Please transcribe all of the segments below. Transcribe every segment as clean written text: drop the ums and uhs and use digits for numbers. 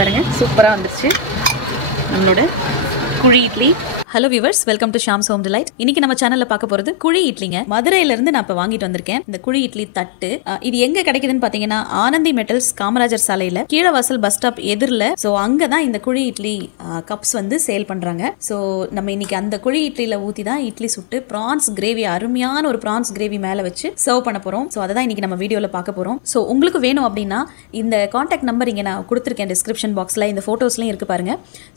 பாருங்க சூப்பரா வந்துருச்சு நம்மளோட குழி idli. Hello viewers, welcome to Shams home delight. இன்னைக்கு நம்ம சேனல்ல பார்க்க போறது குழி இட்லிங்க. மதுரையில இருந்து நான் இப்ப வாங்கிட்டு வந்திருக்கேன் இந்த குழி இட்லி தட்டு. இது எங்க கிடைக்குதுன்னு பாத்தீங்கன்னா ஆனந்தி மெட்டல்ஸ் காமராஜர் சாலையில கீழவாசல் பஸ் ஸ்டாப் எதிரில். ஸோ அங்கதான் இந்த குழி இட்லி கப்ஸ் வந்து சேல் பண்றாங்க. ஸோ நம்ம இன்னைக்கு அந்த குழி இட்லியில ஊத்தி தான் இட்லி சுட்டு ப்ரான்ஸ் கிரேவி, அருமையான ஒரு ப்ரான்ஸ் கிரேவி மேல வச்சு சர்வ் பண்ண போறோம். ஸோ அதை தான் இன்னைக்கு நம்ம வீடியோல பார்க்க போறோம். ஸோ உங்களுக்கு வேணும் அப்படின்னா இந்த கான்டாக்ட் நம்பர் இங்க நான் கொடுத்துருக்கேன் டிஸ்கிரிப்ஷன் பாக்ஸ்ல, இந்த போட்டோஸ்லயும் இருக்கு பாருங்க.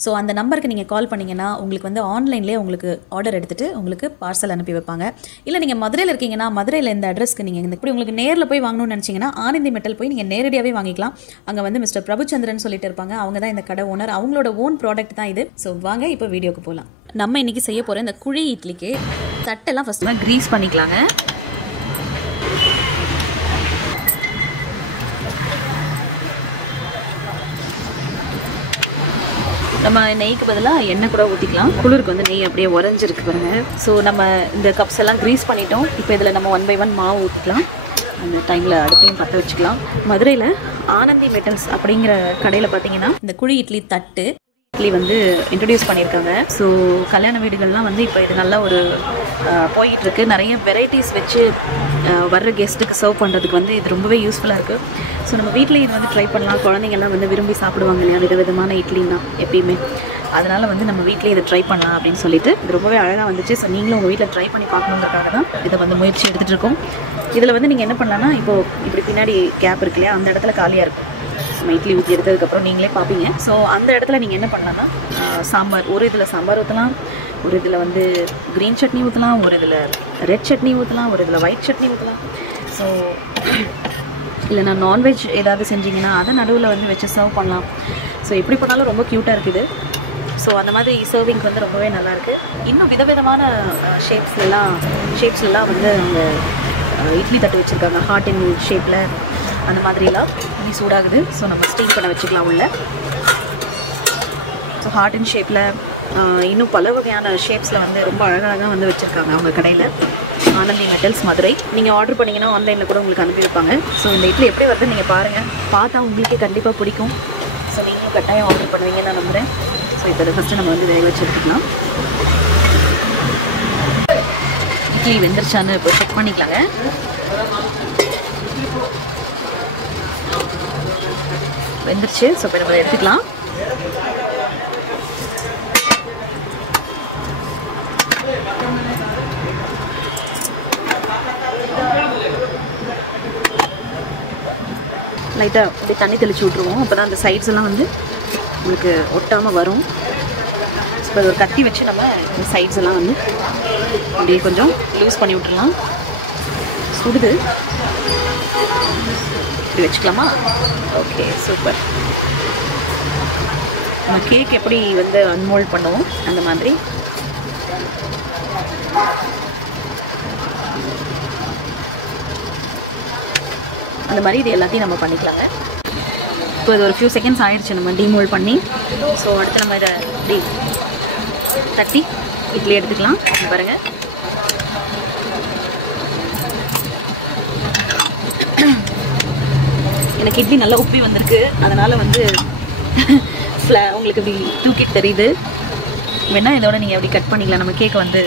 ஸோ அந்த நம்பருக்கு நீங்க கால் பண்ணீங்கன்னா உங்களுக்கு வந்து ஆன்லைன்லேயே உங்களுக்கு ஆர்டர் எடுத்துட்டு உங்களுக்கு பார்சல் அனுப்பி வைப்பாங்க. இல்லை நீங்கள் மதுரையில் இருக்கீங்கன்னா மதுரையில் இந்த அட்ரஸ்க்கு நீங்கள் இந்த இப்படி உங்களுக்கு நேரில் போய் வாங்கணும்னு நினச்சிங்கன்னா ஆனந்தி மெட்டல் போய் நீங்கள் நேரடியாகவே வாங்கிக்கலாம். அங்கே வந்து மிஸ்டர் PrabhuChandran சொல்லிட்டு இருப்பாங்க. அவங்க தான் இந்த கடை ஓனர். அவங்களோட ஓன் ப்ராடக்ட் தான் இது. ஸோ வாங்க இப்போ வீடியோக்கு போகலாம். நம்ம இன்னைக்கு செய்ய போகிற இந்த குழி இட்லிக்கு தட்டெல்லாம் ஃபஸ்ட்டு க்ரீஸ் பண்ணிக்கலாங்க. நம்ம நெய்க்கு பதிலாக எண்ணெய் கூட ஊற்றிக்கலாம். குளிருக்கு வந்து நெய் அப்படியே உறைஞ்சிருக்கு பாருங்க. ஸோ நம்ம இந்த கப்ஸ் எல்லாம் க்ரீஸ் பண்ணிட்டோம். இப்போ இதில் நம்ம 1 by 1 மாவு ஊற்றிக்கலாம். அந்த டைமில் அடுப்பையும் பற்ற வச்சுக்கலாம். மதுரையில் ஆனந்தி மெட்டல்ஸ் அப்படிங்கிற கடையில் பார்த்தீங்கன்னா இந்த குழி இட்லி தட்டு இட்லி வந்து இன்ட்ரடியூஸ் பண்ணியிருக்காங்க. ஸோ கல்யாண வீடுகள்லாம் வந்து இப்போ இது நல்லா ஒரு போயிட்டுருக்கு. நிறைய வெரைட்டிஸ் வச்சு வர்ற கெஸ்ட்டுக்கு சர்வ் பண்ணுறதுக்கு வந்து இது ரொம்பவே யூஸ்ஃபுல்லாக இருக்குது. ஸோ நம்ம வீட்டில் இது வந்து ட்ரை பண்ணலாம். குழந்தைங்கள்லாம் வந்து விரும்பி சாப்பிடுவாங்க இல்லையா விதவிதமான இட்லின்னா எப்பயுமே. அதனால் வந்து நம்ம வீட்டிலே இதை ட்ரை பண்ணலாம் அப்படின்னு சொல்லிட்டு இது ரொம்பவே அழகாக வந்துச்சு. ஸோ நீங்களும் உங்கள் வீட்டில் ட்ரை பண்ணி பார்க்கணுங்கிறதுக்காக தான் இதை வந்து முயற்சி எடுத்துகிட்டு இருக்கோம். இதில் வந்து நீங்கள் என்ன பண்ணலான்னா இப்போது இப்படி பின்னாடி கேப் இருக்கு இல்லையா, அந்த இடத்துல காலியாக இருக்கும். நம்ம இட்லி ஊற்றி எடுத்ததுக்கப்புறம் நீங்களே பார்ப்பீங்க. ஸோ அந்த இடத்துல நீங்கள் என்ன பண்ணலான்னா சாம்பார், ஒரு இதில் சாம்பார் ஊற்றலாம், ஒரு இதில் வந்து க்ரீன் சட்னி ஊற்றலாம், ஒரு இதில் ரெட் சட்னி ஊற்றலாம், ஒரு இதில் ஒயிட் சட்னி ஊற்றலாம். ஸோ இல்லைனா நான்வெஜ் ஏதாவது செஞ்சிங்கன்னா அதை நடுவில் வந்து வச்சு சர்வ் பண்ணலாம். ஸோ எப்படி பண்ணாலும் ரொம்ப க்யூட்டாக இருக்குது. ஸோ அந்த மாதிரி சர்விங்க்கு வந்து ரொம்பவே நல்லாயிருக்கு. இன்னும் விதவிதமான ஷேப்ஸ்லாம் வந்து அவங்க இட்லி தட்டு வச்சுருக்காங்க. ஹார்ட் இன் ஷேப்பில் அந்த மாதிரிலாம் இட்லி சூடாகுது. ஸோ நம்ம ஸ்டீம் பண்ண வச்சுக்கலாம் உள்ள. ஸோ ஹார்ட் இன் ஷேப்பில் இன்னும் பல வகையான ஷேப்ஸில் வந்து ரொம்ப அழகழகாக வந்து வச்சுருக்காங்க அவங்க கடையில். ஆனந்தி மெட்டல்ஸ் மதுரை. நீங்கள் ஆர்டர் பண்ணிங்கன்னா ஆன்லைனில் கூட உங்களுக்கு அனுப்பி வைப்பாங்க. ஸோ இந்த இட்லி எப்படி வருது நீங்கள் பாருங்கள். பார்த்தா உங்களுக்கே கண்டிப்பாக பிடிக்கும். ஸோ நீங்களும் கட்டாயம் ஆர்டர் பண்ணுவீங்கன்னு நான் நம்புகிறேன். ஸோ இப்போ ஃபஸ்ட்டு நம்ம வந்து வேக வச்சு எடுத்துக்கலாம். இட்லி வெந்துருச்சான்னு இப்போ செக் பண்ணிக்கலாங்க. வெந்துருச்சு. ஸோ இப்போ நம்ம எடுத்துக்கலாம். லைட்டாக அப்படியே தண்ணி தெளித்து விட்ருவோம். அப்போ தான் அந்த சைட்ஸ் எல்லாம் வந்து உங்களுக்கு ஒட்டாமல் வரும். இப்போ ஒரு கத்தி வச்சு நம்ம இந்த சைட்ஸ் எல்லாம் வந்து அப்படியே கொஞ்சம் லூஸ் பண்ணி விட்டுடலாம். சுடுது. இப்படி வச்சுக்கலாமா? Okay, super. நம்ம கேக் எப்படி வந்து அன்மோல்ட் பண்ணுவோம் அந்த மாதிரி இது எல்லாத்தையும் நம்ம பண்ணிக்கலாங்க. இப்போ இது ஒரு ஃபியூ செகண்ட்ஸ் ஆயிடுச்சு நம்ம டீமோல்ட் பண்ணி. ஸோ அடுத்து நம்ம இதை இப்படி தட்டி இட்லி எடுத்துக்கலாம். பாருங்கள், எனக்கு இட்லி நல்லா உப்பி வந்திருக்கு. அதனால் வந்து உங்களுக்கு இப்படி தூக்கிட்டு தெரியுது. வேணால் இதோட நீங்கள் அப்படி கட் பண்ணிக்கலாம். நம்ம கேக்கை வந்து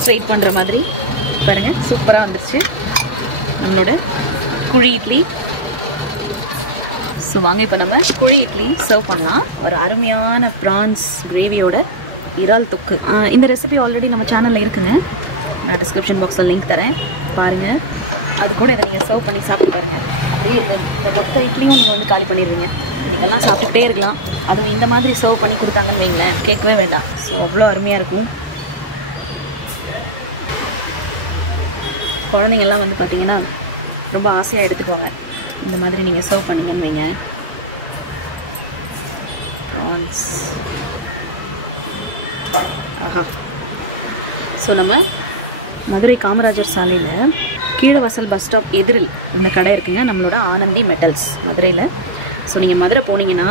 ஸ்ட்ரைட் பண்ணுற மாதிரி. பாருங்கள், சூப்பராக வந்துருச்சு நம்மளோட குழி இட்லி. ஸோ வாங்க இப்போ நம்ம குழி இட்லி சர்வ் பண்ணலாம். ஒரு அருமையான ப்ரான்ஸ் கிரேவியோட இறால் தொக்கு. இந்த ரெசிபி ஆல்ரெடி நம்ம சேனலில் இருக்குங்க. நான் டிஸ்கிரிப்ஷன் பாக்ஸில் லிங்க் தரேன், பாருங்கள். அது கூட இதை நீங்கள் சர்வ் பண்ணி சாப்பிட்டு பாருங்கள். அப்படியே இந்த மொத்த இட்லியும் நீங்கள் வந்து காலி பண்ணிடுவீங்க. நீங்கள்லாம் சாப்பிட்டுக்கிட்டே இருக்கலாம். அதுவும் இந்த மாதிரி சர்வ் பண்ணி கொடுத்தாங்கன்னு வைங்களேன், கேட்கவே வேண்டாம். ஸோ அவ்வளோ அருமையாக இருக்கும். குழந்தைங்கள்லாம் வந்து பார்த்திங்கன்னா ரொம்ப ஆசையாக எடுத்துக்குவாங்க. இந்த மாதிரி நீங்கள் சர்வ் பண்ணிங்கன்னு வைங்க. ப்ரான்ஸ். ஆஹா. ஸோ நம்ம மதுரை காமராஜர் சாலையில் கீழவாசல் பஸ் ஸ்டாப் எதிரில் இந்த கடை இருக்குங்க. நம்மளோட ஆனந்தி மெட்டல்ஸ் மதுரையில். ஸோ நீங்கள் மதுரை போனீங்கன்னா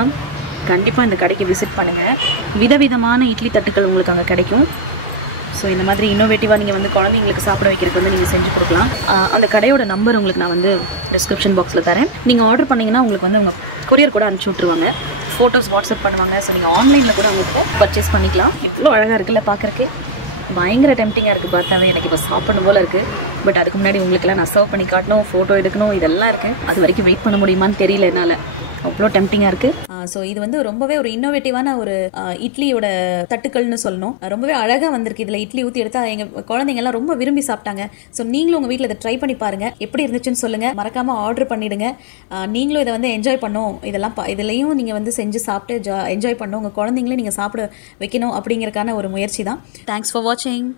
கண்டிப்பாக இந்த கடைக்கு விசிட் பண்ணுங்கள். விதவிதமான இட்லி தட்டுக்கள் உங்களுக்கு அங்கே கிடைக்கும். ஸோ இந்த மாதிரி இன்னோவேட்டிவாக நீங்கள் வந்து குழந்தைங்களுக்கு சாப்பிட வைக்கிறதுக்கு வந்து நீங்கள் செஞ்சு கொடுக்கலாம். அந்த கடையோட நம்பர் உங்களுக்கு நான் வந்து டிஸ்கிரிப்ஷன் பாக்ஸில் தரேன். நீங்கள் ஆர்டர் பண்ணிங்கன்னா உங்களுக்கு வந்து உங்கள் கொரியர் கூட அனுப்பிச்சி விட்ருவாங்க. ஃபோட்டோஸ் வாட்ஸ்அப் பண்ணுவாங்க. ஸோ நீங்கள் ஆன்லைனில் கூட உங்களுக்கு பர்ச்சேஸ் பண்ணிக்கலாம். எவ்வளோ அழகாக இருக்குல்ல பார்க்குறக்கு, பயங்கர டெம்டிங்காக இருக்குது. பார்த்தாவே எனக்கு இப்போ சாப்பிடணும் போல் இருக்குது. பட் அதுக்கு முன்னாடி உங்களுக்கெல்லாம் நான் சர்வ் பண்ணி காட்டணும், ஃபோட்டோ எடுக்கணும், இதெல்லாம் இருக்குது. அது வரைக்கும் வெயிட் பண்ண முடியுமான்னு தெரியல என்னால், அவ்வளோ டெம்டிங்காக இருக்குது. ஸோ இது வந்து ரொம்பவே ஒரு இன்னோவேட்டிவான ஒரு இட்லியோட தட்டுக்கள்னு சொல்லணும். ரொம்பவே அழகாக வந்திருக்கு. இதில் இட்லி ஊற்றி எடுத்தால் எங்கள் குழந்தைங்கள்லாம் ரொம்ப விரும்பி சாப்பிட்டாங்க. ஸோ நீங்களும் உங்கள் வீட்டில் இதை ட்ரை பண்ணி பாருங்கள், எப்படி இருந்துச்சுன்னு சொல்லுங்கள். மறக்காமல் ஆர்டர் பண்ணிவிடுங்க. நீங்களும் இதை வந்து என்ஜாய் பண்ணணும், இதுலேயும் நீங்கள் வந்து செஞ்சு சாப்பிட்டு என்ஜாய் பண்ணணும், உங்கள் குழந்தைங்களையும் நீங்கள் சாப்பிட வைக்கணும் அப்படிங்கிறக்கான ஒரு முயற்சி தான். தேங்க்ஸ் ஃபார் வாட்சிங்.